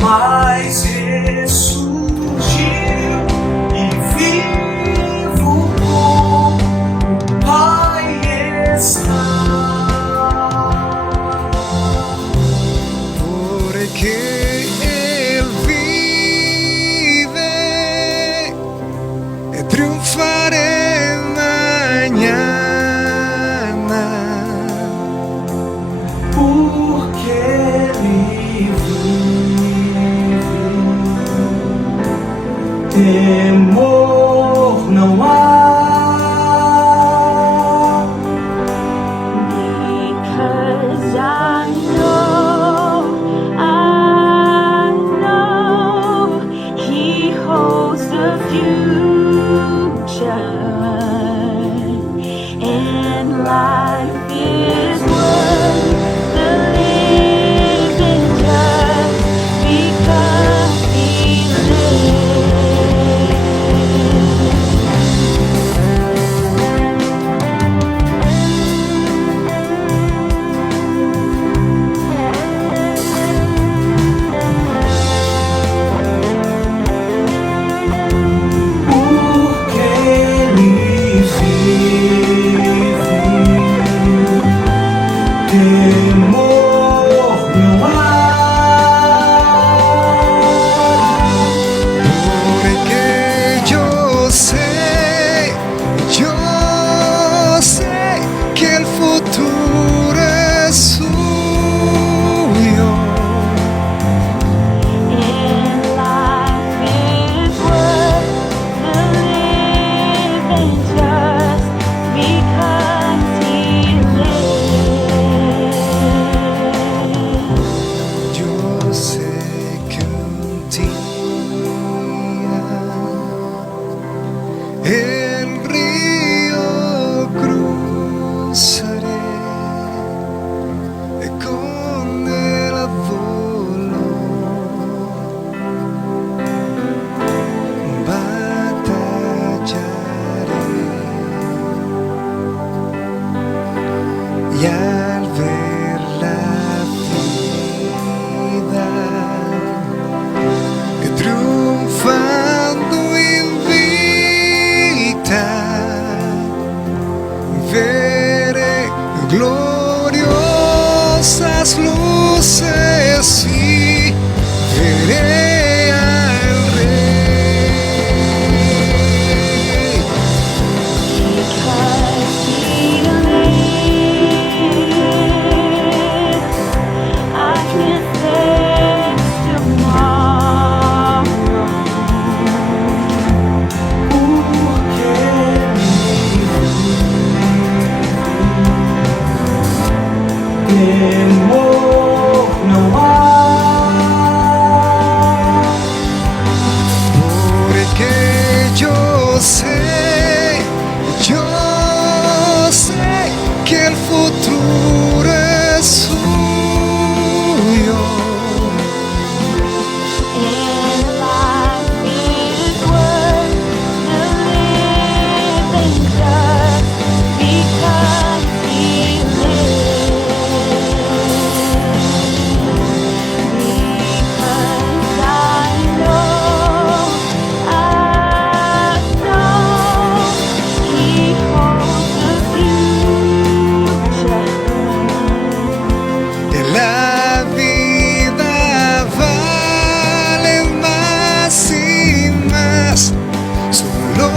mas ressurgiu e vivo com o Pai está. Porque Él vive, triunfaré mañana. Porque Ele vive, temor não há. Because I know He holds the future, and life is worth the living just because He lives. Porque Ele vive, temor não há. Porque yo sé que el futuro es suyo. And life is worth the living just because He lives. Yo sé que un día el río cruzaré con el dolor, batallaré y al ver la vida triunfando invicta, veré gloriosas luces y veré al Rey. Because He lives, I can face tomorrow. Porque temor não há. Porque yo sé que el futuro es suyo. And life is worth the living just because He lives. Because I know He holds the future. De la vida vale más y más solo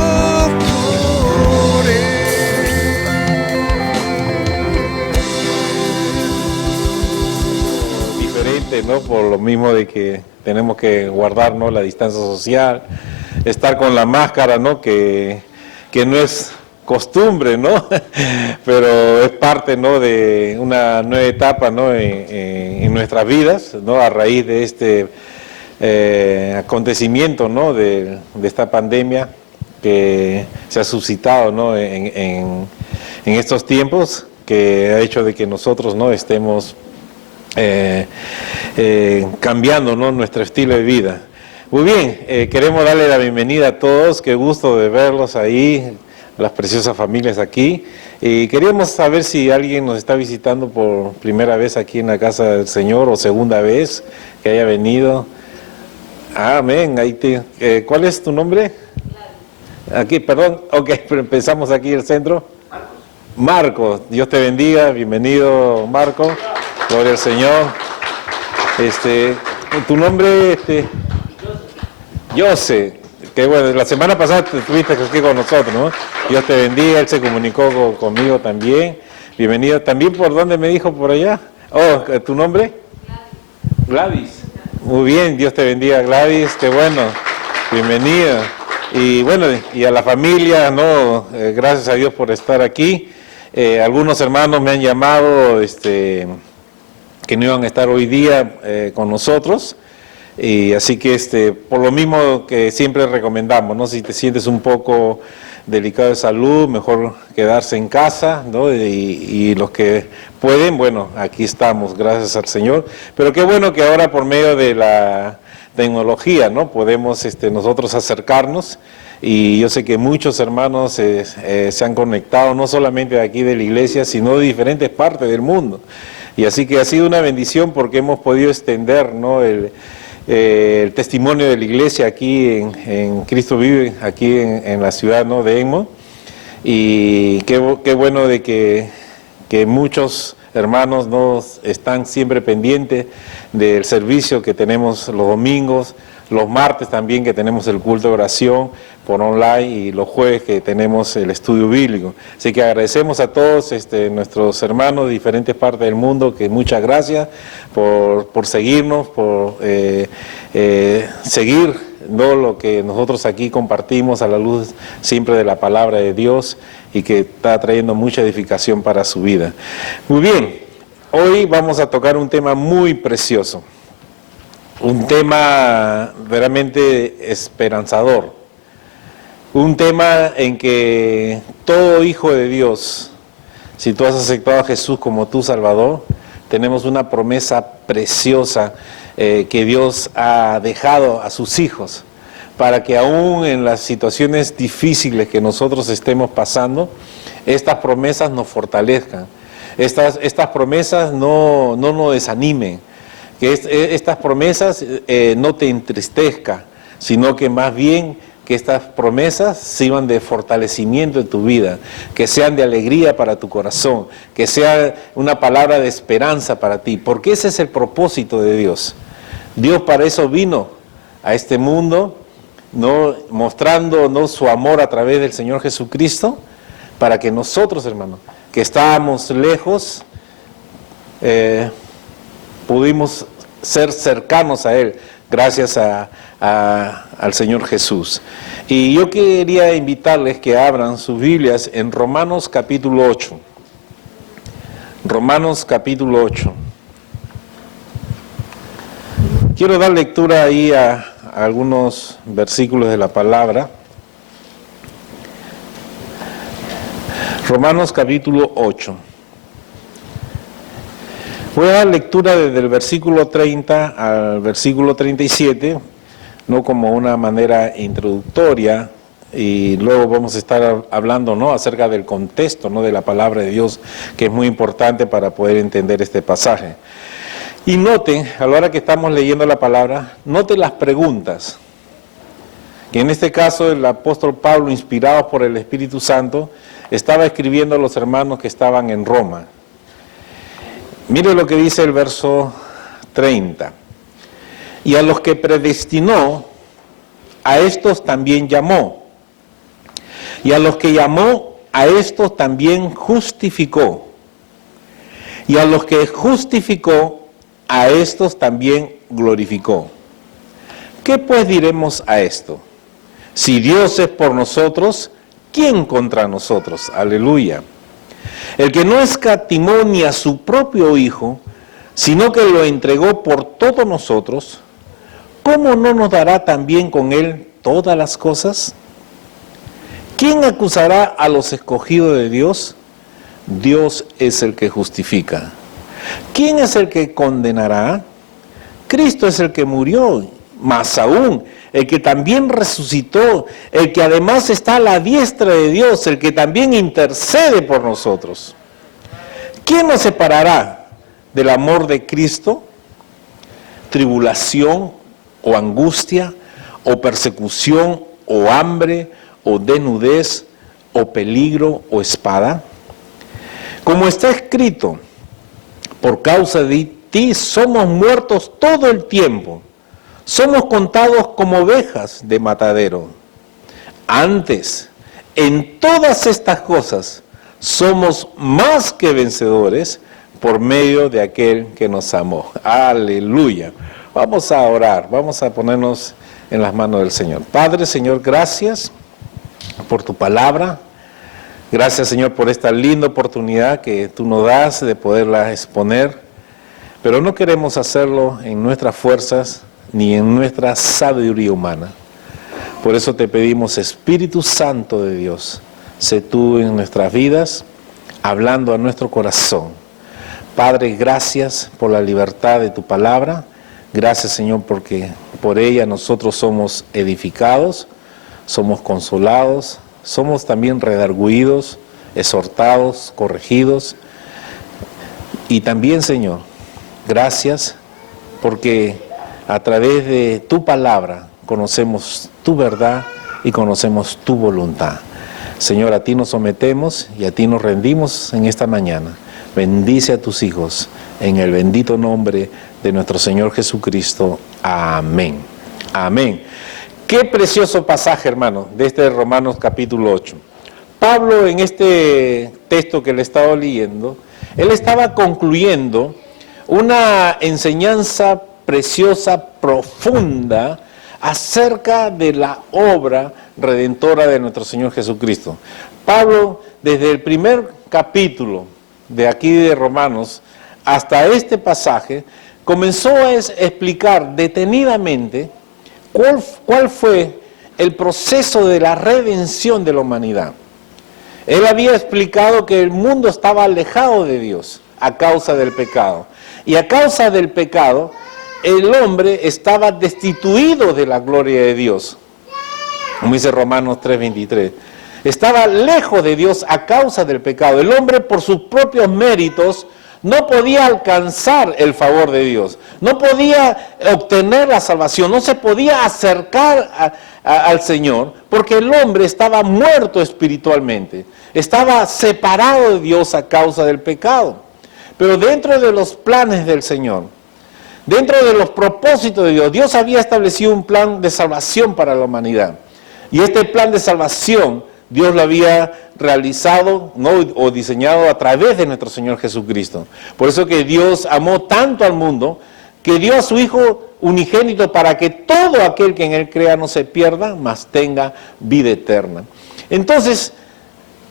por Él. Diferente, ¿no? Por lo mismo de que tenemos que guardar, ¿no?, la distancia social, estar con la máscara, ¿no?, que no es costumbre, ¿no? Pero es parte, ¿no?, de una nueva etapa, ¿no?, en nuestras vidas, ¿no?, a raíz de este acontecimiento, ¿no?, de esta pandemia que se ha suscitado, ¿no?, en estos tiempos, que ha hecho de que nosotros, ¿no?, estemos cambiando, ¿no?, nuestro estilo de vida. Muy bien, queremos darle la bienvenida a todos, qué gusto de verlos ahí, las preciosas familias aquí. Y queríamos saber si alguien nos está visitando por primera vez aquí en la casa del Señor o segunda vez que haya venido. Amén. ¿Cuál es tu nombre? Aquí, perdón. Ok, pero empezamos aquí el centro. Marcos. Dios te bendiga. Bienvenido, Marcos. Gloria al Señor. Tu nombre, José. Que bueno, la semana pasada estuviste aquí con nosotros, ¿no? Dios te bendiga. Él se comunicó conmigo también. Bienvenido. ¿También por dónde me dijo? ¿Por allá? Oh, ¿tu nombre? Gladys. Muy bien, Dios te bendiga, Gladys, qué bueno, bienvenida. Y bueno, y a la familia, ¿no? Gracias a Dios por estar aquí. Algunos hermanos me han llamado que no iban a estar hoy día con nosotros. Y así que por lo mismo que siempre recomendamos, ¿no? Si te sientes un poco delicado de salud, mejor quedarse en casa, ¿no? Y los que pueden, bueno, aquí estamos, gracias al Señor. Pero qué bueno que ahora por medio de la tecnología, ¿no? Podemos nosotros acercarnos, y yo sé que muchos hermanos se han conectado, no solamente de aquí de la iglesia, sino de diferentes partes del mundo. Y así que ha sido una bendición porque hemos podido extender, ¿no? El testimonio de la iglesia aquí en Cristo Vive, aquí en la ciudad, ¿no? de Egmont. Y qué bueno de que muchos hermanos nos están siempre pendientes del servicio que tenemos los domingos, los martes también que tenemos el culto de oración por online, y los jueves que tenemos el estudio bíblico. Así que agradecemos a todos nuestros hermanos de diferentes partes del mundo, que muchas gracias por seguirnos, por seguir, ¿no? Lo que nosotros aquí compartimos a la luz siempre de la palabra de Dios, y que está trayendo mucha edificación para su vida. Muy bien, hoy vamos a tocar un tema muy precioso, un tema verdaderamente esperanzador, un tema en que todo hijo de Dios, si tú has aceptado a Jesús como tu Salvador, tenemos una promesa preciosa que Dios ha dejado a sus hijos, para que aún en las situaciones difíciles que nosotros estemos pasando, estas promesas nos fortalezcan, estas promesas no nos desanimen, que estas promesas no te entristezcan, sino que más bien que estas promesas sirvan de fortalecimiento en tu vida, que sean de alegría para tu corazón, que sea una palabra de esperanza para ti, porque ese es el propósito de Dios. Dios para eso vino a este mundo, ¿no? Mostrándonos su amor a través del Señor Jesucristo, para que nosotros, hermanos, que estábamos lejos, pudimos ser cercanos a Él, gracias al Señor Jesús. Y yo quería invitarles que abran sus Biblias en Romanos capítulo 8. Romanos capítulo 8. Quiero dar lectura ahí a algunos versículos de la palabra. Romanos capítulo 8. Voy a dar lectura desde el versículo 30 al versículo 37, no como una manera introductoria, y luego vamos a estar hablando, ¿no? acerca del contexto, ¿no? de la palabra de Dios, que es muy importante para poder entender este pasaje. Y noten, a la hora que estamos leyendo la palabra, noten las preguntas, que en este caso el apóstol Pablo, inspirado por el Espíritu Santo, estaba escribiendo a los hermanos que estaban en Roma. Mire lo que dice el verso 30. Y a los que predestinó, a estos también llamó. Y a los que llamó, a estos también justificó. Y a los que justificó, a estos también glorificó. ¿Qué pues diremos a esto? Si Dios es por nosotros, ¿quién contra nosotros? Aleluya. El que no escatimó ni a su propio Hijo, sino que lo entregó por todos nosotros, ¿cómo no nos dará también con Él todas las cosas? ¿Quién acusará a los escogidos de Dios? Dios es el que justifica. ¿Quién es el que condenará? Cristo es el que murió, más aún, el que también resucitó, el que además está a la diestra de Dios, el que también intercede por nosotros. ¿Quién nos separará del amor de Cristo? ¿Tribulación, o angustia, o persecución, o hambre, o desnudez, o peligro, o espada? Como está escrito, por causa de ti somos muertos todo el tiempo, somos contados como ovejas de matadero. Antes, en todas estas cosas, somos más que vencedores por medio de aquel que nos amó. Aleluya. Vamos a orar, vamos a ponernos en las manos del Señor. Padre, Señor, gracias por tu palabra. Gracias, Señor, por esta linda oportunidad que tú nos das de poderla exponer. Pero no queremos hacerlo en nuestras fuerzas ni en nuestra sabiduría humana. Por eso te pedimos, Espíritu Santo de Dios, sé tú en nuestras vidas, hablando a nuestro corazón. Padre, gracias por la libertad de tu palabra. Gracias, Señor, porque por ella nosotros somos edificados, somos consolados, somos también redarguidos, exhortados, corregidos. Y también, Señor, gracias porque a través de tu palabra conocemos tu verdad y conocemos tu voluntad. Señor, a ti nos sometemos y a ti nos rendimos en esta mañana. Bendice a tus hijos en el bendito nombre de nuestro Señor Jesucristo. Amén. Amén. Qué precioso pasaje, hermano, de este Romanos capítulo 8. Pablo, en este texto que le estaba leyendo, él estaba concluyendo una enseñanza preciosa, profunda, acerca de la obra redentora de nuestro Señor Jesucristo. Pablo, desde el primer capítulo de aquí de Romanos hasta este pasaje, comenzó a explicar detenidamente cuál fue el proceso de la redención de la humanidad. Él había explicado que el mundo estaba alejado de Dios a causa del pecado. Y a causa del pecado, el hombre estaba destituido de la gloria de Dios. Como dice Romanos 3:23. Estaba lejos de Dios a causa del pecado. El hombre, por sus propios méritos, no podía alcanzar el favor de Dios. No podía obtener la salvación. No se podía acercar al Señor, porque el hombre estaba muerto espiritualmente. Estaba separado de Dios a causa del pecado. Pero dentro de los planes del Señor, dentro de los propósitos de Dios, Dios había establecido un plan de salvación para la humanidad. Y este plan de salvación, Dios lo había realizado, ¿no?, o diseñado a través de nuestro Señor Jesucristo. Por eso que Dios amó tanto al mundo, que dio a su Hijo unigénito para que todo aquel que en Él crea no se pierda, mas tenga vida eterna. Entonces,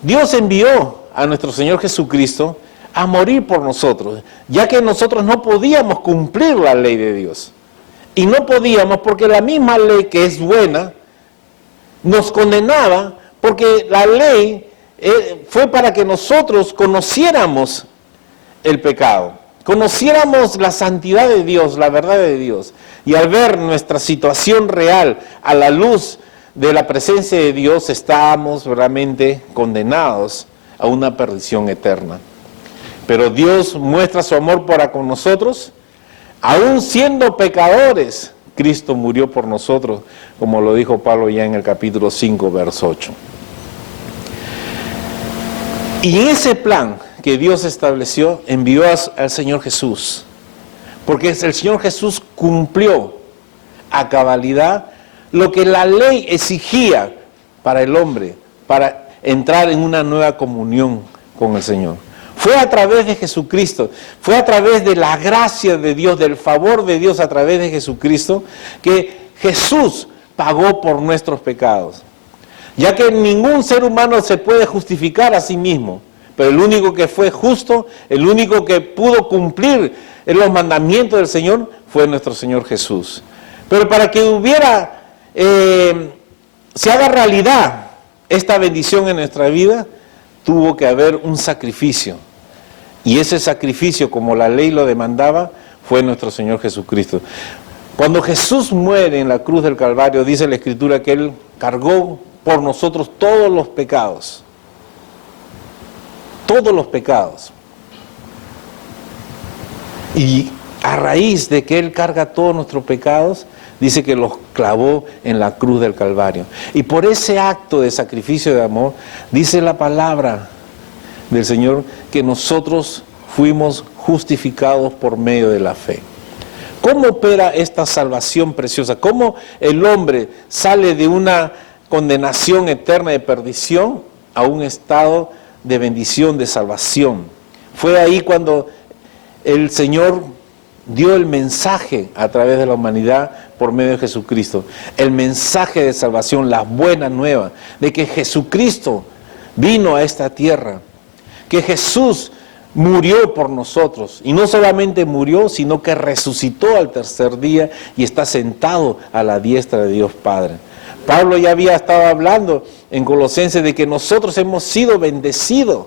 Dios envió a nuestro Señor Jesucristo a morir por nosotros, ya que nosotros no podíamos cumplir la ley de Dios. Y no podíamos porque la misma ley, que es buena, nos condenaba, porque la ley fue para que nosotros conociéramos el pecado, conociéramos la santidad de Dios, la verdad de Dios. Y al ver nuestra situación real a la luz de la presencia de Dios, estábamos realmente condenados a una perdición eterna. Pero Dios muestra su amor para con nosotros, aún siendo pecadores. Cristo murió por nosotros, como lo dijo Pablo ya en el capítulo 5, verso 8. Y en ese plan que Dios estableció, envió al Señor Jesús, porque el Señor Jesús cumplió a cabalidad lo que la ley exigía para el hombre, para entrar en una nueva comunión con el Señor. Fue a través de Jesucristo, fue a través de la gracia de Dios, del favor de Dios a través de Jesucristo, que Jesús pagó por nuestros pecados. Ya que ningún ser humano se puede justificar a sí mismo, pero el único que fue justo, el único que pudo cumplir los mandamientos del Señor, fue nuestro Señor Jesús. Pero para que se haga realidad esta bendición en nuestra vida, tuvo que haber un sacrificio. Y ese sacrificio, como la ley lo demandaba, fue nuestro Señor Jesucristo. Cuando Jesús muere en la cruz del Calvario, dice la Escritura que Él cargó por nosotros todos los pecados. Todos los pecados. Y a raíz de que Él carga todos nuestros pecados, dice que los clavó en la cruz del Calvario. Y por ese acto de sacrificio de amor, dice la palabra del Señor que nosotros fuimos justificados por medio de la fe. ¿Cómo opera esta salvación preciosa? ¿Cómo el hombre sale de una condenación eterna de perdición a un estado de bendición, de salvación? Fue ahí cuando el Señor dio el mensaje a través de la humanidad por medio de Jesucristo. El mensaje de salvación, la buena nueva, de que Jesucristo vino a esta tierra, que Jesús murió por nosotros, y no solamente murió, sino que resucitó al tercer día y está sentado a la diestra de Dios Padre. Pablo ya había estado hablando en Colosenses de que nosotros hemos sido bendecidos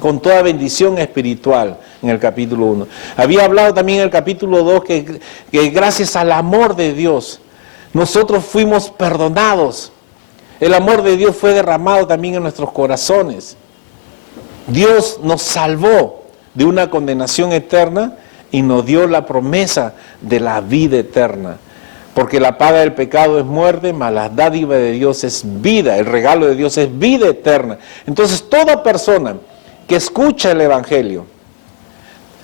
con toda bendición espiritual en el capítulo 1. Había hablado también en el capítulo 2 que gracias al amor de Dios nosotros fuimos perdonados. El amor de Dios fue derramado también en nuestros corazones. Dios nos salvó de una condenación eterna y nos dio la promesa de la vida eterna. Porque la paga del pecado es muerte, mas la dádiva de Dios es vida. El regalo de Dios es vida eterna. Entonces toda persona que escucha el Evangelio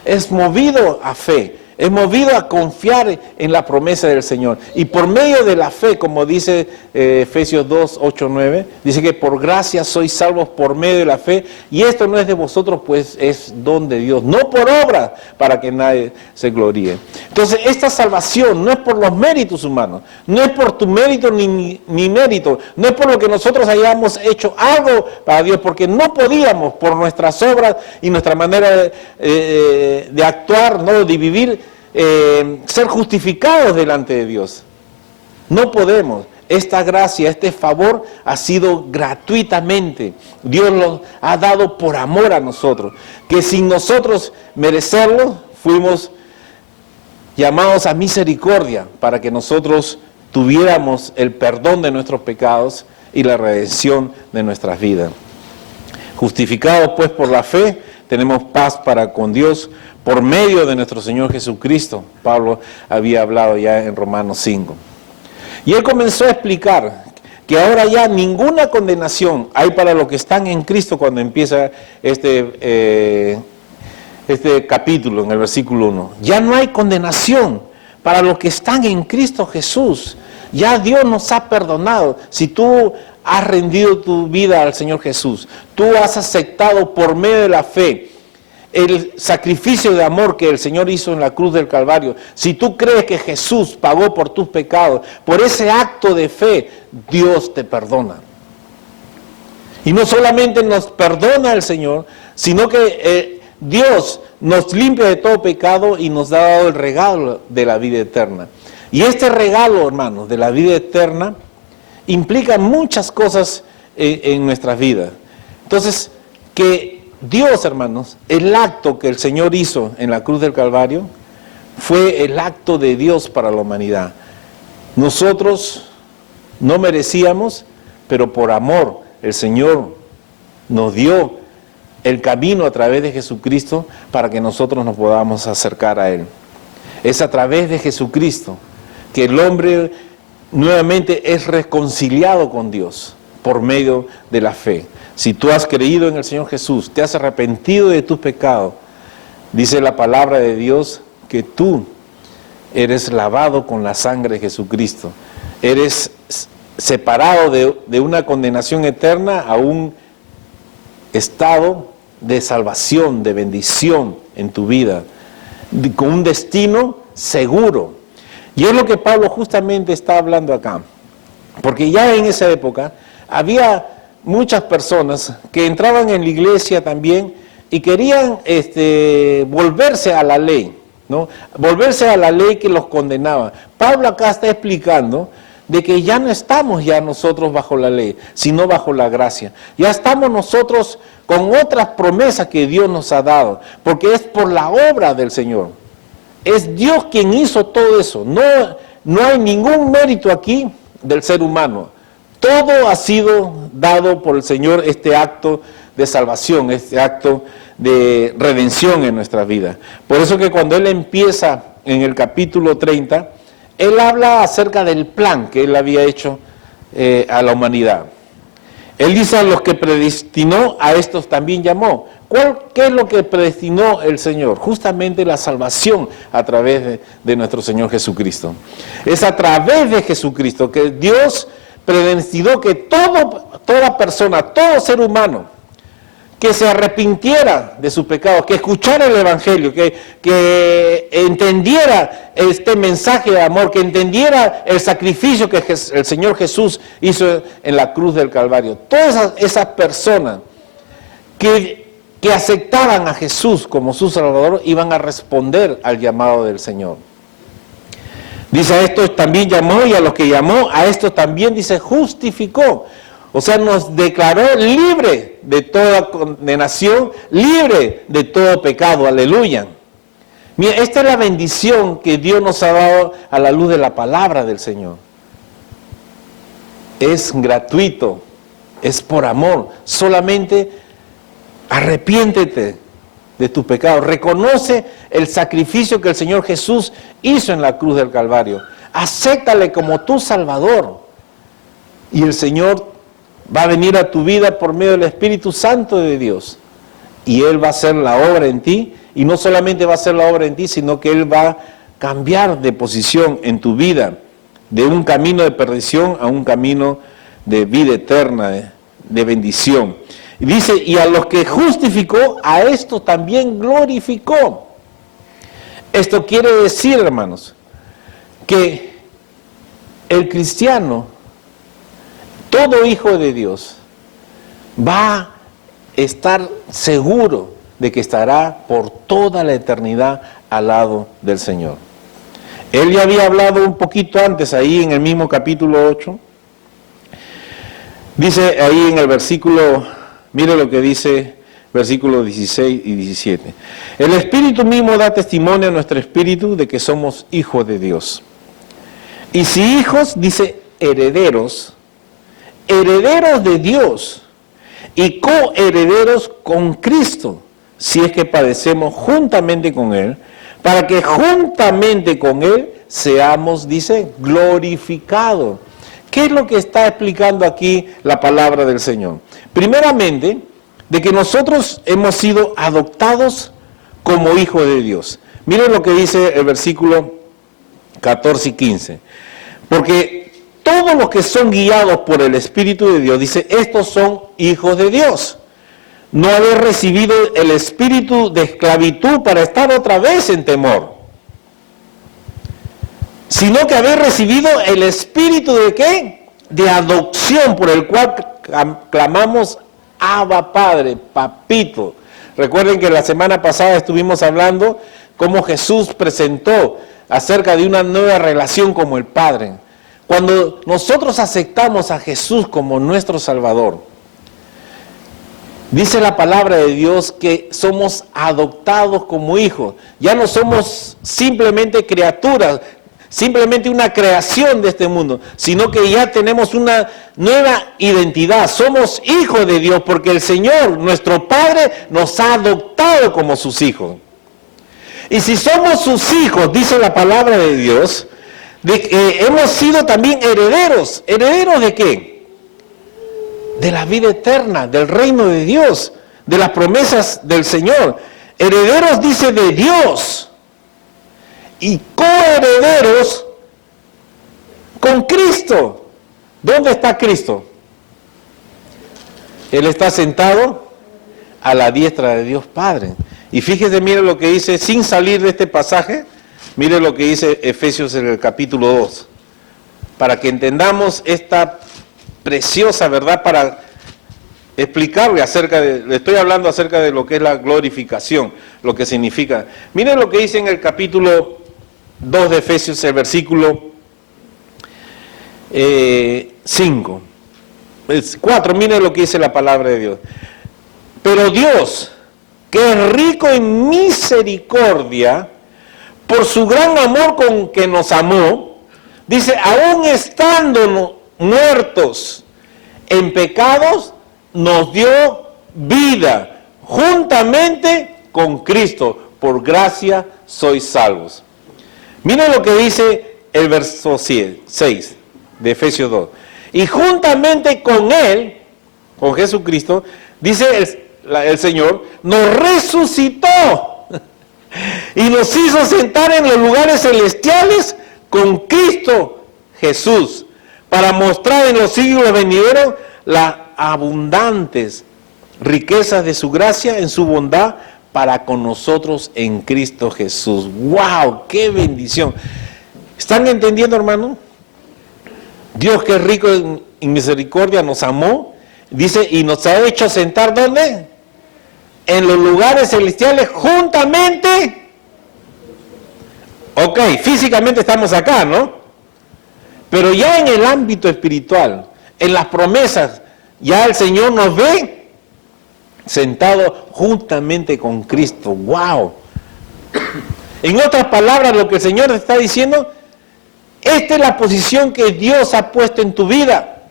es movido a fe, es movido a confiar en la promesa del Señor. Y por medio de la fe, como dice Efesios 2, 8, 9, dice que por gracia sois salvos por medio de la fe, y esto no es de vosotros, pues es don de Dios, no por obra, para que nadie se gloríe. Entonces, esta salvación no es por los méritos humanos, no es por tu mérito ni mérito, no es por lo que nosotros hayamos hecho algo para Dios, porque no podíamos por nuestras obras y nuestra manera de actuar, ¿no?, de vivir, ser justificados delante de Dios. No podemos. Esta gracia, este favor ha sido gratuitamente. Dios lo ha dado por amor a nosotros, que sin nosotros merecerlo fuimos llamados a misericordia para que nosotros tuviéramos el perdón de nuestros pecados y la redención de nuestras vidas. Justificados pues por la fe, tenemos paz para con Dios por medio de nuestro Señor Jesucristo. Pablo había hablado ya en Romanos 5. Y él comenzó a explicar que ahora ya ninguna condenación hay para los que están en Cristo cuando empieza este capítulo en el versículo 1. Ya no hay condenación para los que están en Cristo Jesús. Ya Dios nos ha perdonado. Si tú has rendido tu vida al Señor Jesús, tú has aceptado por medio de la fe el sacrificio de amor que el Señor hizo en la cruz del Calvario, si tú crees que Jesús pagó por tus pecados, por ese acto de fe, Dios te perdona. Y no solamente nos perdona el Señor, sino que Dios nos limpia de todo pecado y nos ha dado el regalo de la vida eterna. Y este regalo, hermanos, de la vida eterna, implica muchas cosas en nuestras vidas. Entonces, que Dios, hermanos, el acto que el Señor hizo en la cruz del Calvario fue el acto de Dios para la humanidad. Nosotros no merecíamos, pero por amor el Señor nos dio el camino a través de Jesucristo para que nosotros nos podamos acercar a Él. Es a través de Jesucristo que el hombre nuevamente es reconciliado con Dios por medio de la fe. Si tú has creído en el Señor Jesús, te has arrepentido de tus pecados, dice la palabra de Dios que tú eres lavado con la sangre de Jesucristo. Eres separado de una condenación eterna a un estado de salvación, de bendición en tu vida, con un destino seguro. Y es lo que Pablo justamente está hablando acá. Porque ya en esa época había muchas personas que entraban en la iglesia también y querían volverse a la ley, ¿no? Volverse a la ley que los condenaba. Pablo acá está explicando de que ya no estamos ya nosotros bajo la ley, sino bajo la gracia. Ya estamos nosotros con otras promesas que Dios nos ha dado, porque es por la obra del Señor. Es Dios quien hizo todo eso. No hay ningún mérito aquí del ser humano. Todo ha sido dado por el Señor, este acto de salvación, este acto de redención en nuestras vidas. Por eso que cuando él empieza en el capítulo 30, él habla acerca del plan que él había hecho a la humanidad. Él dice: a los que predestinó, a estos también llamó. ¿Qué es lo que predestinó el Señor? Justamente la salvación a través de nuestro Señor Jesucristo. Es a través de Jesucristo que Dios predestinó que toda persona, todo ser humano, que se arrepintiera de sus pecados, que escuchara el Evangelio, que entendiera este mensaje de amor, que entendiera el sacrificio que el Señor Jesús hizo en la cruz del Calvario. Todas esas personas que aceptaran a Jesús como su Salvador iban a responder al llamado del Señor. Dice: a estos también llamó, y a los que llamó, a estos también, dice, justificó. O sea, nos declaró libre de toda condenación, libre de todo pecado. Aleluya. Mira, esta es la bendición que Dios nos ha dado a la luz de la palabra del Señor. Es gratuito, es por amor. Solamente arrepiéntete de tus pecados. Reconoce el sacrificio que el Señor Jesús hizo en la cruz del Calvario. Acéptale como tu Salvador. Y el Señor va a venir a tu vida por medio del Espíritu Santo de Dios. Y Él va a hacer la obra en ti. Y no solamente va a hacer la obra en ti, sino que Él va a cambiar de posición en tu vida. De un camino de perdición a un camino de vida eterna, de bendición. Y dice: y a los que justificó, a esto también glorificó. Esto quiere decir, hermanos, que el cristiano, todo hijo de Dios, va a estar seguro de que estará por toda la eternidad al lado del Señor. Él ya había hablado un poquito antes, ahí en el mismo capítulo 8. Dice ahí en el versículo, mire lo que dice, versículos 16 y 17. El Espíritu mismo da testimonio a nuestro espíritu de que somos hijos de Dios. Y si hijos, dice, herederos, herederos de Dios y coherederos con Cristo, si es que padecemos juntamente con Él, para que juntamente con Él seamos, dice, glorificados. ¿Qué es lo que está explicando aquí la palabra del Señor? Primeramente, de que nosotros hemos sido adoptados como hijos de Dios. Miren lo que dice el versículo 14 y 15. Porque todos los que son guiados por el Espíritu de Dios, dice, estos son hijos de Dios. No haber recibido el espíritu de esclavitud para estar otra vez en temor, sino que haber recibido el espíritu de ¿qué? De adopción, por el cual clamamos Abba Padre, Papito. Recuerden que la semana pasada estuvimos hablando cómo Jesús presentó acerca de una nueva relación como el Padre. Cuando nosotros aceptamos a Jesús como nuestro Salvador, dice la palabra de Dios que somos adoptados como hijos. Ya no somos simplemente criaturas, simplemente una creación de este mundo, sino que ya tenemos una nueva identidad. Somos hijos de Dios porque el Señor, nuestro Padre, nos ha adoptado como sus hijos. Y si somos sus hijos, dice la palabra de Dios, hemos sido también herederos. ¿Herederos de qué? De la vida eterna, del reino de Dios, de las promesas del Señor. Herederos, dice, de Dios. Y coherederos con Cristo. ¿Dónde está Cristo? Él está sentado a la diestra de Dios Padre. Y fíjese, mire lo que dice, sin salir de este pasaje, mire lo que dice Efesios en el capítulo 2. Para que entendamos esta preciosa verdad, para explicarle le estoy hablando acerca de lo que es la glorificación, lo que significa. Miren lo que dice en el capítulo 2 de Efesios, el versículo 5. 4, miren lo que dice la palabra de Dios. Pero Dios, que es rico en misericordia, por su gran amor con que nos amó, dice, aún estando muertos en pecados, nos dio vida juntamente con Cristo. Por gracia sois salvos. Miren lo que dice el verso 6 de Efesios 2. Y juntamente con Él, con Jesucristo, dice el Señor, nos resucitó y nos hizo sentar en los lugares celestiales con Cristo Jesús, para mostrar en los siglos venideros las abundantes riquezas de su gracia en su bondad para con nosotros en Cristo Jesús. ¡Wow! ¡Qué bendición! ¿Están entendiendo, hermano? Dios, que es rico en misericordia, nos amó, dice, y nos ha hecho sentar, ¿dónde? En los lugares celestiales juntamente. Ok, físicamente estamos acá, ¿no? Pero ya en el ámbito espiritual, en las promesas, ya el Señor nos ve sentados juntamente con Cristo. ¡Wow! En otras palabras, lo que el Señor está diciendo, esta es la posición que Dios ha puesto en tu vida.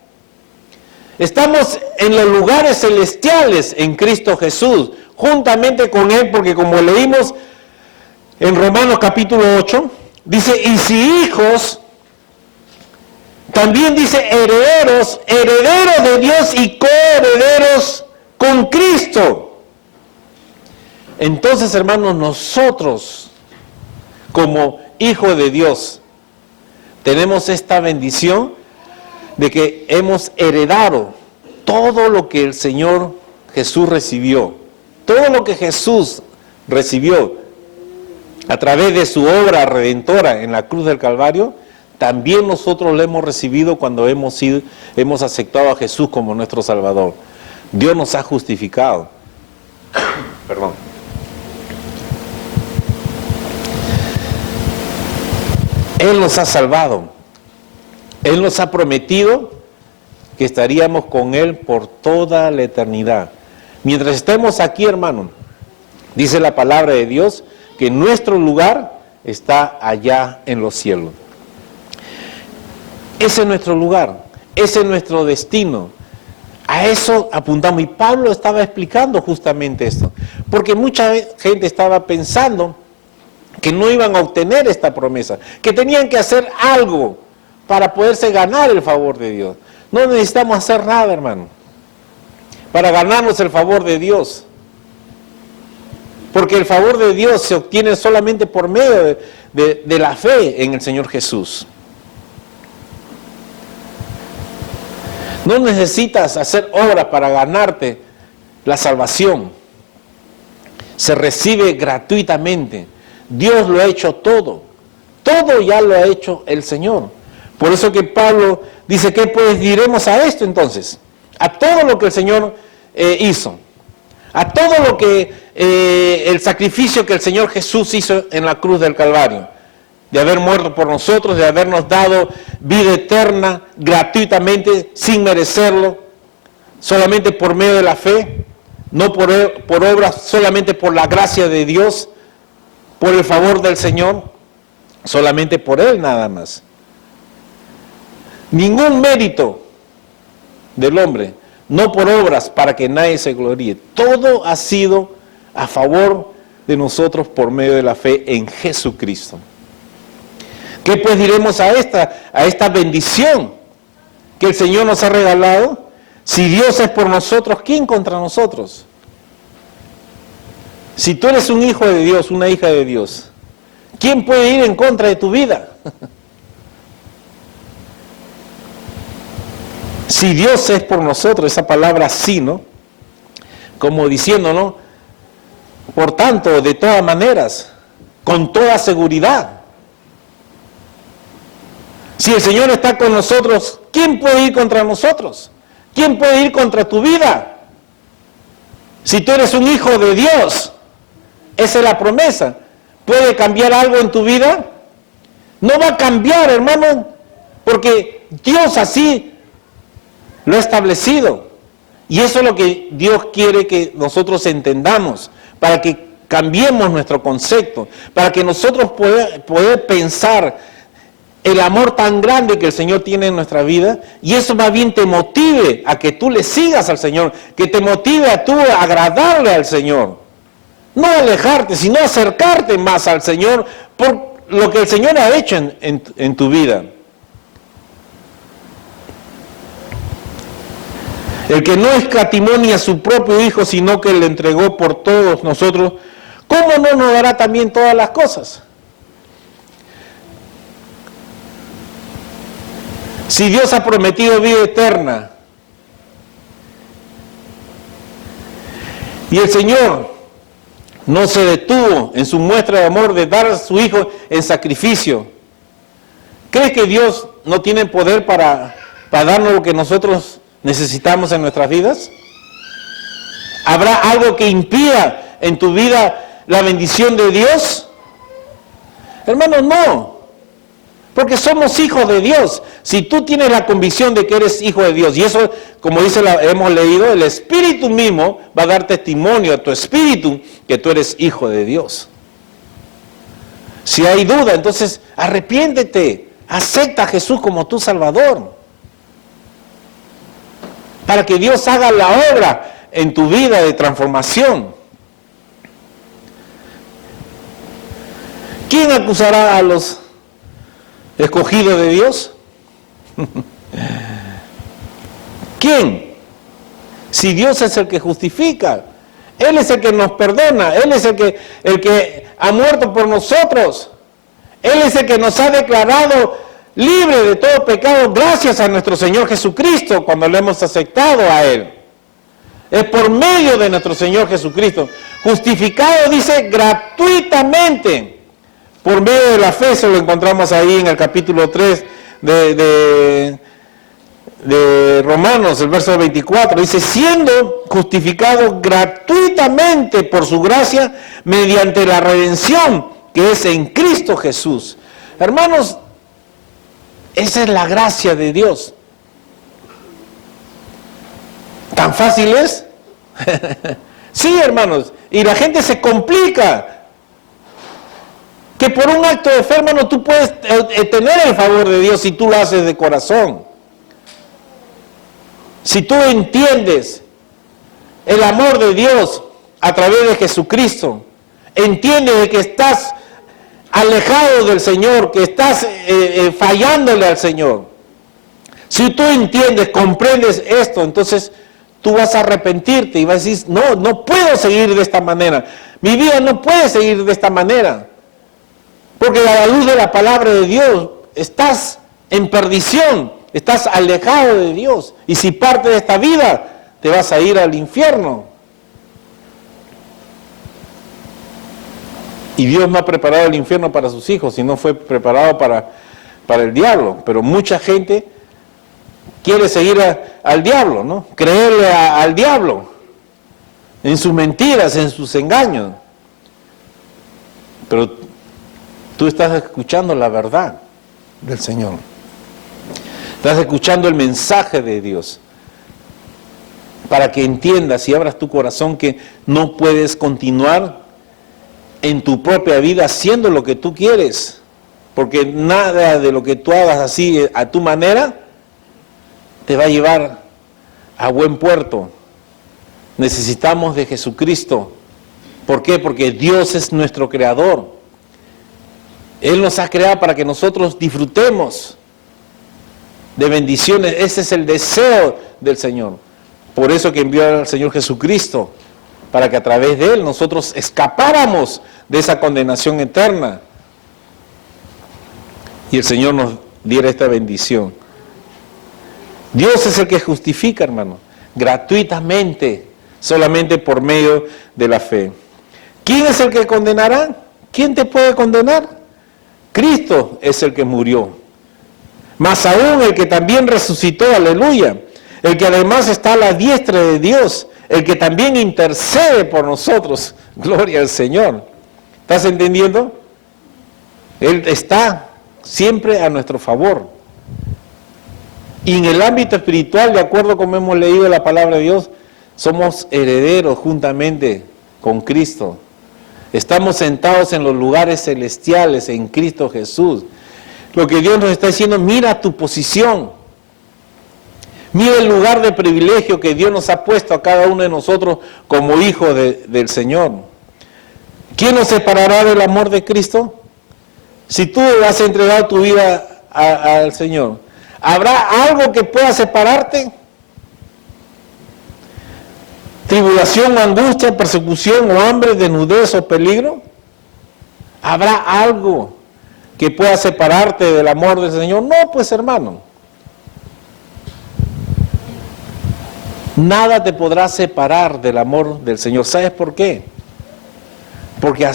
Estamos en los lugares celestiales en Cristo Jesús, juntamente con Él, porque como leímos en Romanos capítulo 8, dice, y si hijos, también dice herederos, herederos de Dios y coherederos con Cristo. Entonces, hermanos, nosotros, como hijos de Dios, tenemos esta bendición de que hemos heredado todo lo que el Señor Jesús recibió. Todo lo que Jesús recibió a través de su obra redentora en la cruz del Calvario, también nosotros lo hemos recibido cuando hemos aceptado a Jesús como nuestro Salvador. Dios nos ha justificado. Perdón. Él nos ha salvado. Él nos ha prometido que estaríamos con Él por toda la eternidad. Mientras estemos aquí, hermano, dice la palabra de Dios que nuestro lugar está allá en los cielos. Ese es nuestro lugar, ese es nuestro destino. A eso apuntamos. Y Pablo estaba explicando justamente esto. Porque mucha gente estaba pensando que no iban a obtener esta promesa, que tenían que hacer algo para poderse ganar el favor de Dios. No necesitamos hacer nada, hermano, para ganarnos el favor de Dios. Porque el favor de Dios se obtiene solamente por medio de la fe en el Señor Jesús. No necesitas hacer obras para ganarte la salvación. Se recibe gratuitamente. Dios lo ha hecho todo. Todo ya lo ha hecho el Señor. Por eso que Pablo dice, ¿qué pues diremos a esto entonces? A todo lo que el Señor hizo. A todo lo que el sacrificio que el Señor Jesús hizo en la cruz del Calvario. De haber muerto por nosotros, de habernos dado vida eterna gratuitamente, sin merecerlo, solamente por medio de la fe, no por obras, solamente por la gracia de Dios, por el favor del Señor, solamente por Él nada más. Ningún mérito del hombre, no por obras para que nadie se gloríe. Todo ha sido a favor de nosotros por medio de la fe en Jesucristo. ¿Qué pues diremos a esta bendición que el Señor nos ha regalado? Si Dios es por nosotros, ¿quién contra nosotros? Si tú eres un hijo de Dios, una hija de Dios, ¿quién puede ir en contra de tu vida? Si Dios es por nosotros, esa palabra sí, ¿no? Como diciendo, ¿no? Por tanto, de todas maneras, con toda seguridad. Si el Señor está con nosotros, ¿quién puede ir contra nosotros? ¿Quién puede ir contra tu vida? Si tú eres un hijo de Dios, esa es la promesa. ¿Puede cambiar algo en tu vida? No va a cambiar, hermano, porque Dios así lo ha establecido. Y eso es lo que Dios quiere que nosotros entendamos, para que cambiemos nuestro concepto, para que nosotros poder pensar el amor tan grande que el Señor tiene en nuestra vida, y eso más bien te motive a que tú le sigas al Señor, que te motive a tú a agradarle al Señor. No alejarte, sino acercarte más al Señor por lo que el Señor ha hecho en tu vida. El que no escatimó ni a su propio Hijo, sino que le entregó por todos nosotros, ¿cómo no nos dará también todas las cosas? Si Dios ha prometido vida eterna, y el Señor no se detuvo en su muestra de amor de dar a su Hijo en sacrificio, ¿crees que Dios no tiene poder para darnos lo que nosotros necesitamos en nuestras vidas? ¿Habrá algo que impida en tu vida la bendición de Dios? Hermanos, no. Porque somos hijos de Dios. Si tú tienes la convicción de que eres hijo de Dios, y eso, como hemos leído, el Espíritu mismo va a dar testimonio a tu espíritu que tú eres hijo de Dios. Si hay duda, entonces arrepiéntete, acepta a Jesús como tu Salvador, para que Dios haga la obra en tu vida de transformación. ¿Quién acusará a los escogidos de Dios? ¿Quién? Si Dios es el que justifica, Él es el que nos perdona, Él es el que ha muerto por nosotros, Él es el que nos ha declarado libre de todo pecado gracias a nuestro Señor Jesucristo cuando lo hemos aceptado a Él. Es por medio de nuestro Señor Jesucristo, justificado, dice, gratuitamente. Por medio de la fe, se lo encontramos ahí en el capítulo 3 de Romanos, el verso 24. Dice, siendo justificado gratuitamente por su gracia, mediante la redención que es en Cristo Jesús. Hermanos, esa es la gracia de Dios. ¿Tan fácil es? Sí, hermanos, y la gente se complica. Que por un acto de fe, hermano, tú puedes tener el favor de Dios si tú lo haces de corazón. Si tú entiendes el amor de Dios a través de Jesucristo, entiendes de que estás alejado del Señor, que estás fallándole al Señor. Si tú entiendes, comprendes esto, entonces tú vas a arrepentirte y vas a decir, no puedo seguir de esta manera. Mi vida no puede seguir de esta manera. Porque a la luz de la palabra de Dios estás en perdición, estás alejado de Dios. Y si parte de esta vida, te vas a ir al infierno. Y Dios no ha preparado el infierno para sus hijos, sino fue preparado para el diablo. Pero mucha gente quiere seguir al diablo, ¿no? Creerle al diablo en sus mentiras, en sus engaños. Pero tú estás escuchando la verdad del Señor. Estás escuchando el mensaje de Dios. Para que entiendas y abras tu corazón que no puedes continuar en tu propia vida haciendo lo que tú quieres. Porque nada de lo que tú hagas así a tu manera te va a llevar a buen puerto. Necesitamos de Jesucristo. ¿Por qué? Porque Dios es nuestro creador. Él nos ha creado para que nosotros disfrutemos de bendiciones. Ese es el deseo del Señor. Por eso que envió al Señor Jesucristo, para que a través de Él nosotros escapáramos de esa condenación eterna. Y el Señor nos diera esta bendición. Dios es el que justifica, hermano, gratuitamente, solamente por medio de la fe. ¿Quién es el que condenará? ¿Quién te puede condenar? Cristo es el que murió, más aún el que también resucitó, aleluya, el que además está a la diestra de Dios, el que también intercede por nosotros, gloria al Señor. ¿Estás entendiendo? Él está siempre a nuestro favor. Y en el ámbito espiritual, de acuerdo como hemos leído la palabra de Dios, somos herederos juntamente con Cristo. Estamos sentados en los lugares celestiales en Cristo Jesús. Lo que Dios nos está diciendo, mira tu posición. Mira el lugar de privilegio que Dios nos ha puesto a cada uno de nosotros como hijos del Señor. ¿Quién nos separará del amor de Cristo? Si tú has entregado tu vida al Señor, ¿habrá algo que pueda separarte? ¿Tribulación, angustia, persecución o hambre, desnudez o peligro? ¿Habrá algo que pueda separarte del amor del Señor? No, pues hermano. Nada te podrá separar del amor del Señor. ¿Sabes por qué? Porque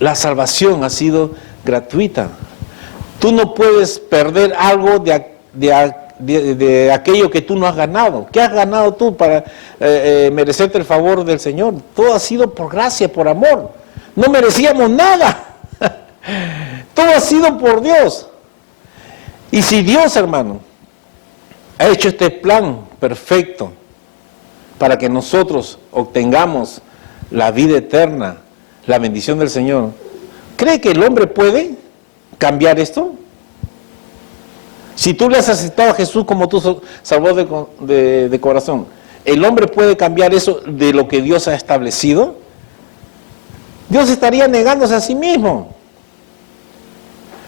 la salvación ha sido gratuita. Tú no puedes perder algo de aquello que tú no has ganado. ¿Qué has ganado tú para merecerte el favor del Señor? Todo ha sido por gracia, por amor. No merecíamos nada. Todo ha sido por Dios. Y si Dios, hermano, ha hecho este plan perfecto para que nosotros obtengamos la vida eterna, la bendición del Señor, ¿cree que el hombre puede cambiar esto? Si tú le has aceptado a Jesús como tu Salvador de corazón, ¿el hombre puede cambiar eso de lo que Dios ha establecido? Dios estaría negándose a sí mismo.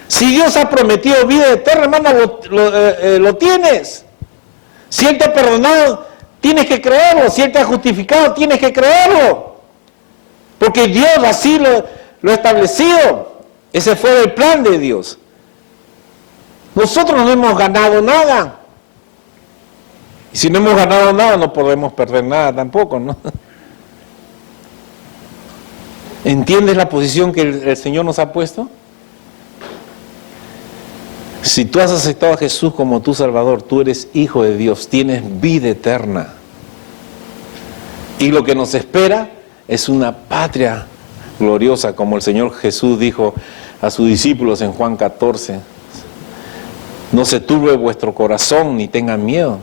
Si Dios ha prometido vida eterna, hermano, lo tienes. Si Él te ha perdonado, tienes que creerlo. Si Él te ha justificado, tienes que creerlo. Porque Dios así lo ha establecido. Ese fue el plan de Dios. Nosotros no hemos ganado nada. Y si no hemos ganado nada, no podemos perder nada tampoco, ¿no? ¿Entiendes la posición que el Señor nos ha puesto? Si tú has aceptado a Jesús como tu Salvador, tú eres hijo de Dios, tienes vida eterna. Y lo que nos espera es una patria gloriosa, como el Señor Jesús dijo a sus discípulos en Juan 14. No se turbe vuestro corazón ni tengan miedo.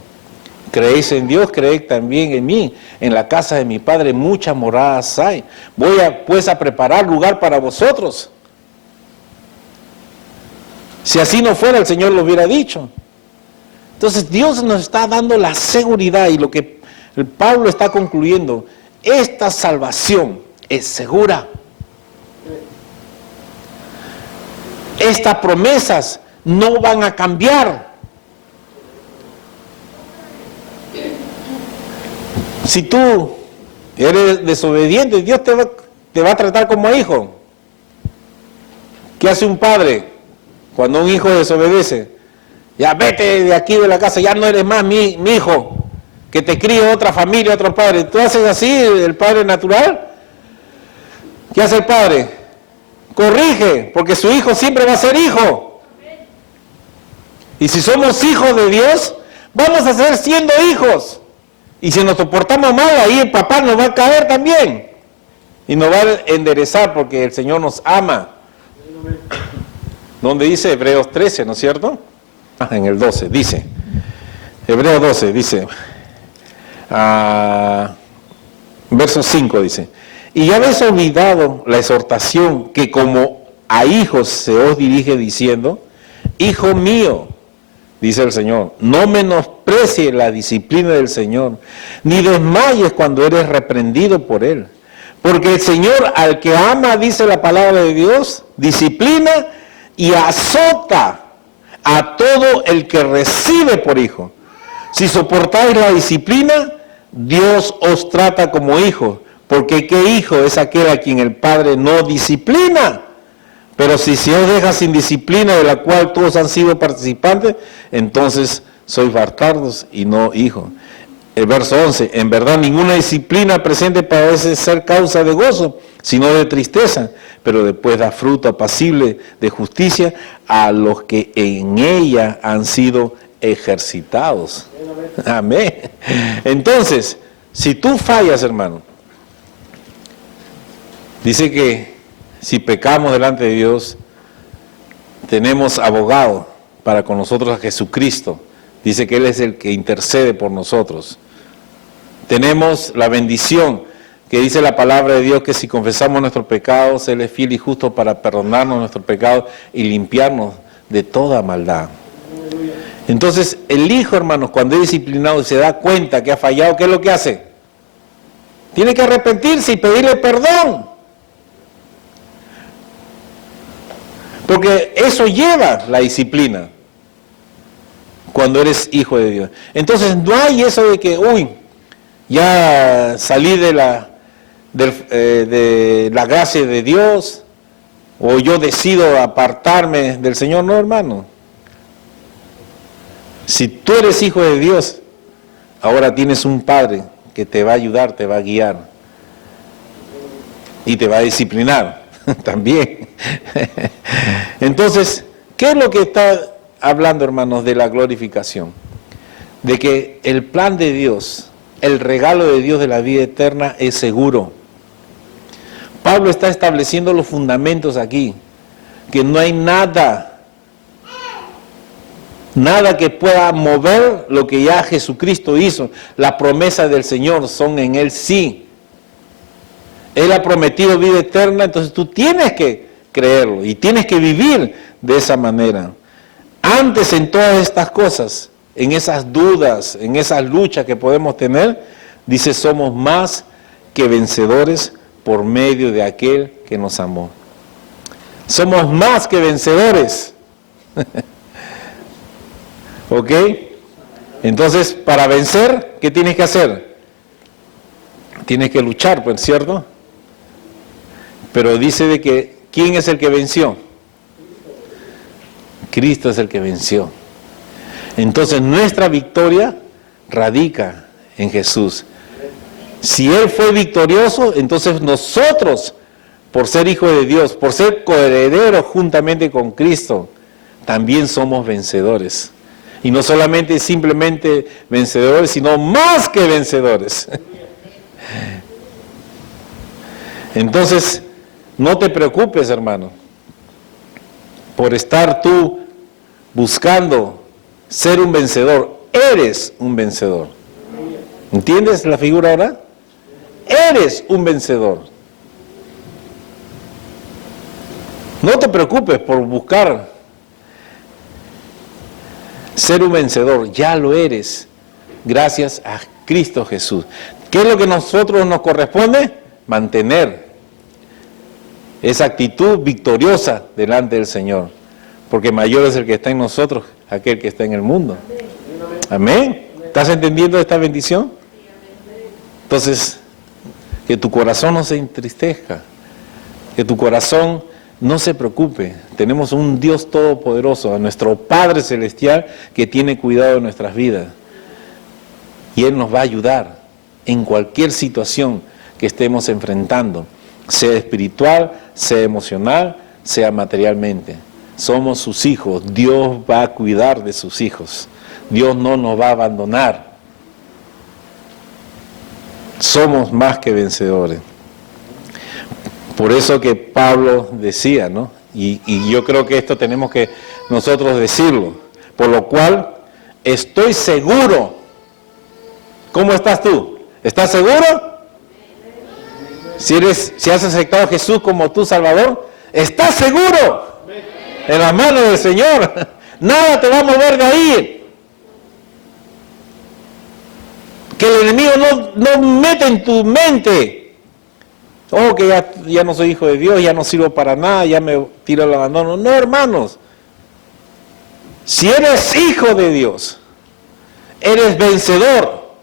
Creéis en Dios, creed también en mí. En la casa de mi Padre muchas moradas hay. Voy pues a preparar lugar para vosotros. Si así no fuera, el Señor lo hubiera dicho. Entonces Dios nos está dando la seguridad, y lo que Pablo está concluyendo, esta salvación es segura. Estas promesas no van a cambiar. Si tú eres desobediente, Dios te va a tratar como hijo. ¿Qué hace un padre cuando un hijo desobedece? Ya vete de aquí de la casa, ya no eres más mi hijo, que te críe otra familia, otro padre. ¿Tú haces así el padre natural? ¿Qué hace el padre? Corrige, porque su hijo siempre va a ser hijo. Y si somos hijos de Dios, vamos a seguir siendo hijos. Y si nos portamos mal, ahí el papá nos va a caer también. Y nos va a enderezar, porque el Señor nos ama. ¿Dónde dice? Hebreos 13, ¿no es cierto? En el 12, dice. Hebreos 12, dice. Verso 5 dice. Y ya habéis olvidado la exhortación que como a hijos se os dirige diciendo, hijo mío, dice el Señor, no menosprecie la disciplina del Señor, ni desmayes cuando eres reprendido por Él. Porque el Señor al que ama, dice la palabra de Dios, disciplina y azota a todo el que recibe por hijo. Si soportáis la disciplina, Dios os trata como hijos, porque ¿qué hijo es aquel a quien el Padre no disciplina? Pero si se os deja sin disciplina, de la cual todos han sido participantes, entonces sois bastardos y no hijos. El verso 11, en verdad ninguna disciplina presente parece ser causa de gozo, sino de tristeza, pero después da fruto apacible de justicia a los que en ella han sido ejercitados. Amén. Entonces, si tú fallas, hermano, dice que si pecamos delante de Dios, tenemos abogado para con nosotros a Jesucristo. Dice que Él es el que intercede por nosotros. Tenemos la bendición que dice la palabra de Dios, que si confesamos nuestros pecados, Él es fiel y justo para perdonarnos nuestros pecados y limpiarnos de toda maldad. Entonces, el hijo, hermanos, cuando es disciplinado y se da cuenta que ha fallado, ¿qué es lo que hace? Tiene que arrepentirse y pedirle perdón. Porque eso lleva la disciplina cuando eres hijo de Dios. Entonces, no hay eso de que, ya salí de la gracia de Dios, o yo decido apartarme del Señor. No, hermano. Si tú eres hijo de Dios, ahora tienes un Padre que te va a ayudar, te va a guiar y te va a disciplinar también. Entonces, ¿qué es lo que está hablando, hermanos, de la glorificación? De que el plan de Dios, el regalo de Dios de la vida eterna es seguro. Pablo está estableciendo los fundamentos aquí, que no hay nada que pueda mover lo que ya Jesucristo hizo. Las promesas del Señor son en Él sí. Él ha prometido vida eterna, entonces tú tienes que creerlo y tienes que vivir de esa manera. Antes, en todas estas cosas, en esas dudas, en esas luchas que podemos tener, dice, somos más que vencedores por medio de aquel que nos amó. Somos más que vencedores. ¿Ok? Entonces, para vencer, ¿qué tienes que hacer? Tienes que luchar, pues, ¿cierto? Pero dice de que, ¿quién es el que venció? Cristo es el que venció. Entonces, nuestra victoria radica en Jesús. Si Él fue victorioso, entonces nosotros, por ser hijos de Dios, por ser coherederos juntamente con Cristo, también somos vencedores. Y no solamente simplemente vencedores, sino más que vencedores. Entonces, no te preocupes, hermano, por estar tú buscando ser un vencedor. Eres un vencedor. ¿Entiendes la figura ahora? Eres un vencedor. No te preocupes por buscar ser un vencedor, ya lo eres, gracias a Cristo Jesús. ¿Qué es lo que a nosotros nos corresponde? Mantener esa actitud victoriosa delante del Señor, porque mayor es el que está en nosotros, aquel que está en el mundo. Amén. ¿Estás entendiendo esta bendición? Entonces, que tu corazón no se entristezca, que tu corazón no se preocupe. Tenemos un Dios todopoderoso, a nuestro Padre Celestial, que tiene cuidado de nuestras vidas. Y Él nos va a ayudar en cualquier situación que estemos enfrentando, sea espiritual, sea emocional, sea materialmente. Somos sus hijos. Dios va a cuidar de sus hijos. Dios no nos va a abandonar. Somos más que vencedores. Por eso que Pablo decía, ¿no? Y yo creo que esto tenemos que nosotros decirlo. Por lo cual, estoy seguro. ¿Cómo estás tú? ¿Estás seguro? Si has aceptado a Jesús como tu Salvador, ¿estás seguro? En las manos del Señor. Nada te va a mover de ahí. Que el enemigo no mete en tu mente. Oh, que ya no soy hijo de Dios, ya no sirvo para nada, ya me tiro al abandono. No, hermanos. Si eres hijo de Dios, eres vencedor.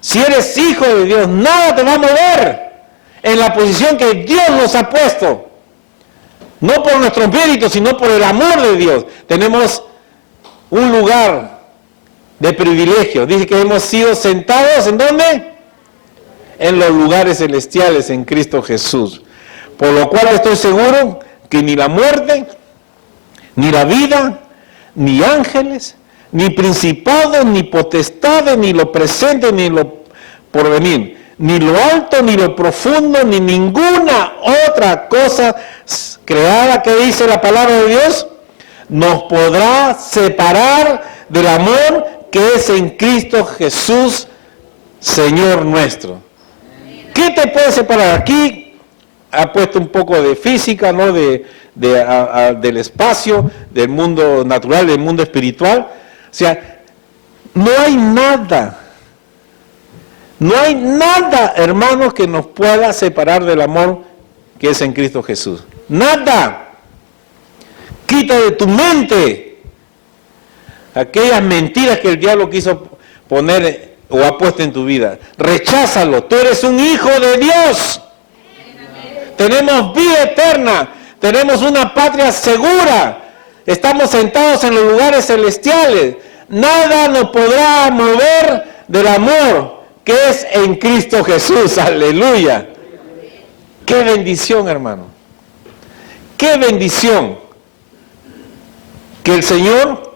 Si eres hijo de Dios, nada te va a mover en la posición que Dios nos ha puesto. No por nuestro mérito, sino por el amor de Dios. Tenemos un lugar de privilegio. Dice que hemos sido sentados, ¿en dónde? En los lugares celestiales en Cristo Jesús. Por lo cual estoy seguro que ni la muerte, ni la vida, ni ángeles, ni principados, ni potestades, ni lo presente, ni lo porvenir, ni lo alto, ni lo profundo, ni ninguna otra cosa creada, que dice la palabra de Dios, nos podrá separar del amor que es en Cristo Jesús, Señor nuestro. ¿Qué te puede separar? Aquí ha puesto un poco de física, ¿no? Del espacio, del mundo natural, del mundo espiritual. O sea, no hay nada, hermanos, que nos pueda separar del amor que es en Cristo Jesús. Nada. Quita de tu mente aquellas mentiras que el diablo quiso poner o ha puesto en tu vida. Recházalo. Tú eres un hijo de Dios. Tenemos vida eterna. Tenemos una patria segura. Estamos sentados en los lugares celestiales. Nada nos podrá mover del amor que es en Cristo Jesús. Aleluya. Qué bendición, hermano. Qué bendición que el Señor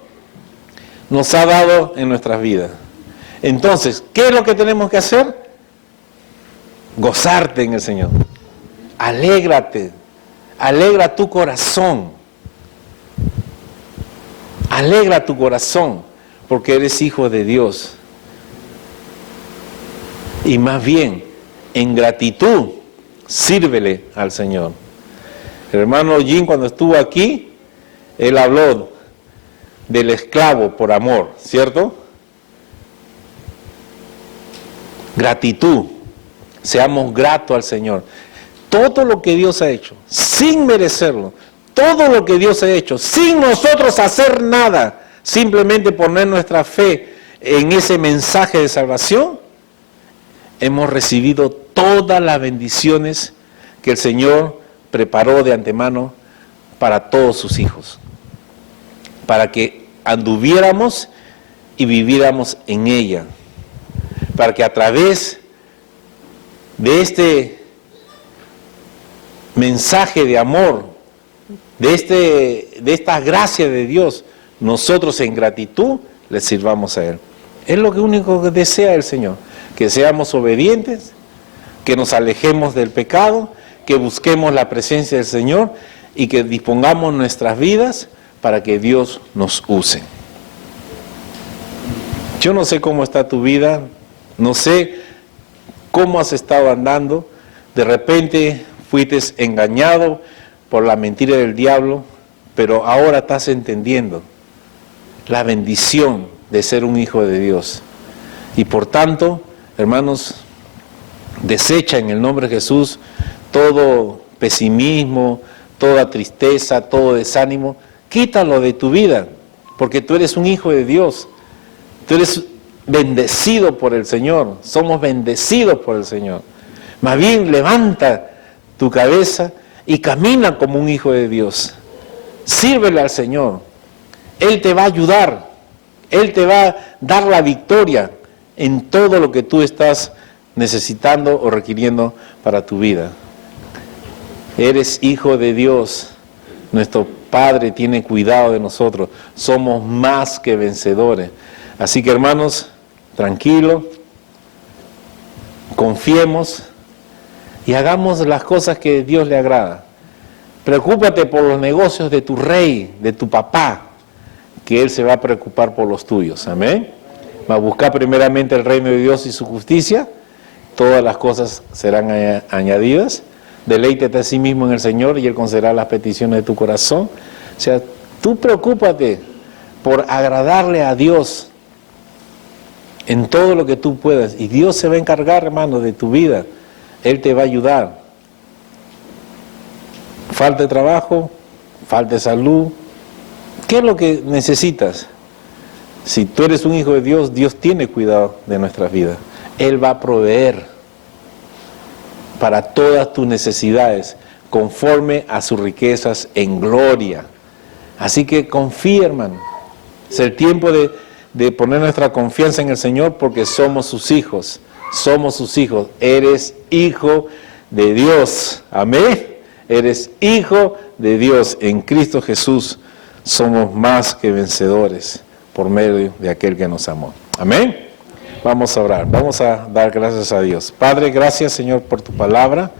nos ha dado en nuestras vidas. Entonces, ¿qué es lo que tenemos que hacer? Gozarte en el Señor. Alégrate. Alegra tu corazón. Alegra tu corazón, porque eres hijo de Dios. Y más bien, en gratitud, sírvele al Señor. El hermano Jim, cuando estuvo aquí, él habló del esclavo por amor, ¿cierto? Gratitud. Seamos gratos al Señor. Todo lo que Dios ha hecho, sin merecerlo, todo lo que Dios ha hecho, sin nosotros hacer nada, simplemente poner nuestra fe en ese mensaje de salvación, hemos recibido todas las bendiciones que el Señor preparó de antemano para todos sus hijos, para que anduviéramos y viviéramos en ella, para que a través de este mensaje de amor, de esta gracia de Dios, nosotros en gratitud le sirvamos a Él. Es lo único que desea el Señor, que seamos obedientes, que nos alejemos del pecado, que busquemos la presencia del Señor y que dispongamos nuestras vidas para que Dios nos use. Yo no sé cómo está tu vida, no sé cómo has estado andando, de repente fuiste engañado por la mentira del diablo, pero ahora estás entendiendo la bendición de ser un hijo de Dios. Y por tanto, hermanos, desecha en el nombre de Jesús todo pesimismo, toda tristeza, todo desánimo, quítalo de tu vida, porque tú eres un hijo de Dios, tú eres bendecido por el Señor, somos bendecidos por el Señor. Más bien levanta tu cabeza y camina como un hijo de Dios, sírvele al Señor, Él te va a ayudar, Él te va a dar la victoria en todo lo que tú estás necesitando o requiriendo para tu vida. Eres hijo de Dios, nuestro Padre tiene cuidado de nosotros, somos más que vencedores. Así que hermanos, tranquilos, confiemos y hagamos las cosas que Dios le agrada. Preocúpate por los negocios de tu rey, de tu papá, que Él se va a preocupar por los tuyos. Amén. Va a buscar primeramente el reino de Dios y su justicia, todas las cosas serán añadidas. Deleítate a sí mismo en el Señor y Él concederá las peticiones de tu corazón. O sea, tú preocúpate por agradarle a Dios en todo lo que tú puedas. Y Dios se va a encargar, hermano, de tu vida. Él te va a ayudar. Falta de trabajo, falta de salud. ¿Qué es lo que necesitas? Si tú eres un hijo de Dios, Dios tiene cuidado de nuestras vidas. Él va a proveer para todas tus necesidades, conforme a sus riquezas en gloria. Así que confía, hermano. Es el tiempo de poner nuestra confianza en el Señor, porque somos sus hijos. Somos sus hijos. Eres hijo de Dios. Amén. Eres hijo de Dios. En Cristo Jesús somos más que vencedores por medio de aquel que nos amó. Amén. Vamos a orar, vamos a dar gracias a Dios. Padre, gracias, Señor, por tu palabra.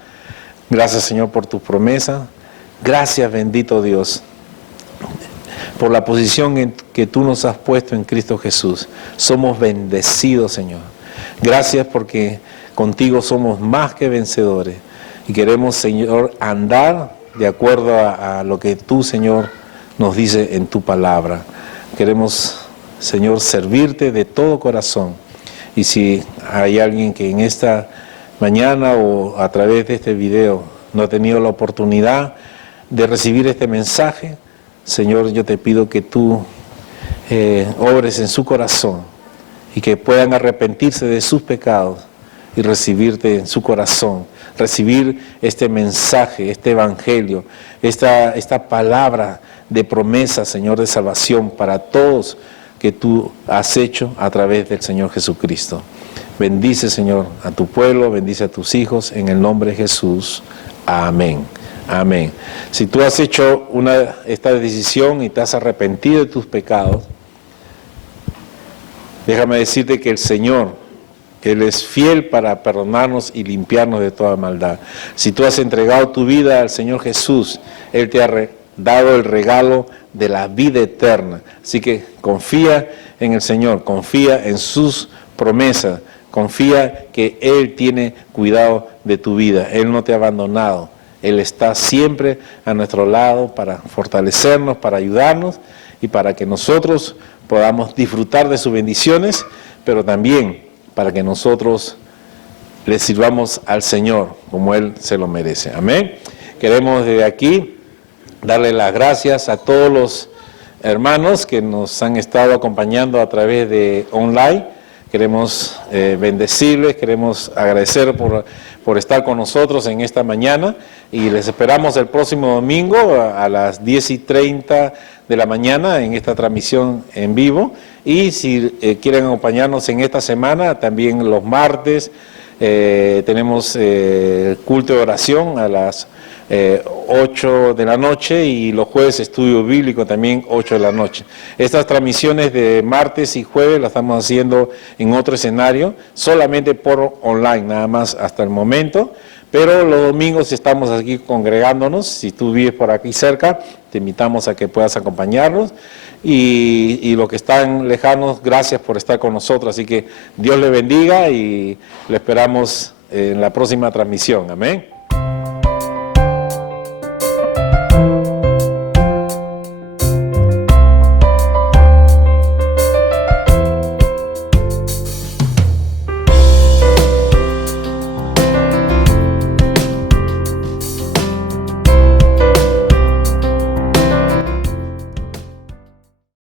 Gracias, Señor, por tu promesa. Gracias, bendito Dios, por la posición en que tú nos has puesto en Cristo Jesús. Somos bendecidos, Señor. Gracias porque contigo somos más que vencedores. Y queremos, Señor, andar de acuerdo a lo que tú, Señor, nos dice en tu palabra. Queremos, Señor, servirte de todo corazón. Y si hay alguien que en esta mañana o a través de este video no ha tenido la oportunidad de recibir este mensaje, Señor, yo te pido que tú obres en su corazón y que puedan arrepentirse de sus pecados y recibirte en su corazón, recibir este mensaje, este evangelio, esta palabra de promesa, Señor, de salvación para todos que tú has hecho a través del Señor Jesucristo. Bendice, Señor, a tu pueblo, bendice a tus hijos, en el nombre de Jesús. Amén. Amén. Si tú has hecho esta decisión y te has arrepentido de tus pecados, déjame decirte que el Señor, Él es fiel para perdonarnos y limpiarnos de toda maldad. Si tú has entregado tu vida al Señor Jesús, Él te ha dado el regalo de la vida eterna. Así que confía en el Señor, confía en sus promesas, confía que Él tiene cuidado de tu vida. Él no te ha abandonado. Él está siempre a nuestro lado para fortalecernos, para ayudarnos y para que nosotros podamos disfrutar de sus bendiciones, pero también para que nosotros le sirvamos al Señor como Él se lo merece. Amén. Queremos desde aquí darle las gracias a todos los hermanos que nos han estado acompañando a través de online. Queremos bendecirles, queremos agradecer por estar con nosotros en esta mañana y les esperamos el próximo domingo a las 10:30 de la mañana en esta transmisión en vivo. Y si quieren acompañarnos en esta semana, también los martes tenemos culto de oración a las 8 de la noche y los jueves estudio bíblico también 8 de la noche. Estas transmisiones de martes y jueves las estamos haciendo en otro escenario, solamente por online nada más hasta el momento, pero los domingos estamos aquí congregándonos. Si tú vives por aquí cerca, te invitamos a que puedas acompañarnos y los que están lejanos, gracias por estar con nosotros, así que Dios le bendiga y le esperamos en la próxima transmisión. Amén.